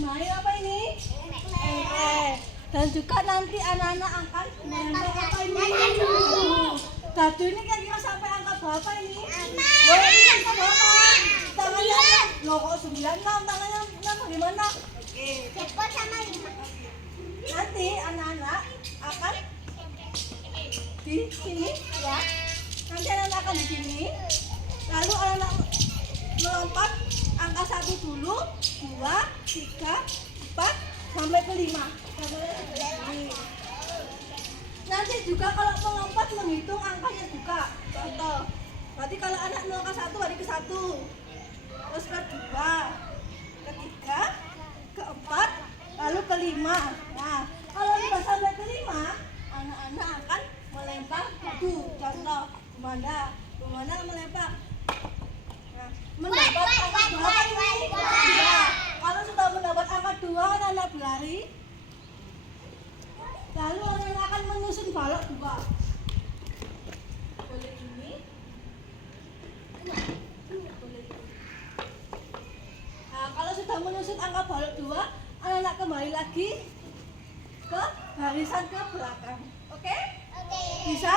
bermain apa ini? Dan juga nanti anak-anak akan menembak apa ini? Dadu ini kira-kira sampai angka berapa ini? Loh, ini angka berapa? Tangannya loh kok 96, tangannya bagaimana? Cepat sama 5. Nanti anak-anak akan di sini ya. Nanti anak-anak akan di sini. Lalu anak-anak melompat angka 1 dulu, 2, 3, 4 sampai ke 5. Nanti juga kalau melompat menghitung angkanya juga. Contoh. Berarti kalau anak 0 ke 1 balik ke 1. Terus ke 2, ke 3, ke 4, lalu ke 5. Nah, kalau sudah sampai ke 5, anak-anak akan melempar dadu. Contoh, kemana melempar? Nah, mendapat angka berapa ini? 2. Kalau sudah mendapat angka 2, anak-anak berlari. Lalu anak-anak akan menyusun balok 2. Boleh ini. Boleh ini. Nah, kalau sudah menyusun angka balok 2, anak-anak kembali lagi ke barisan ke belakang. Oke? Oke. Bisa?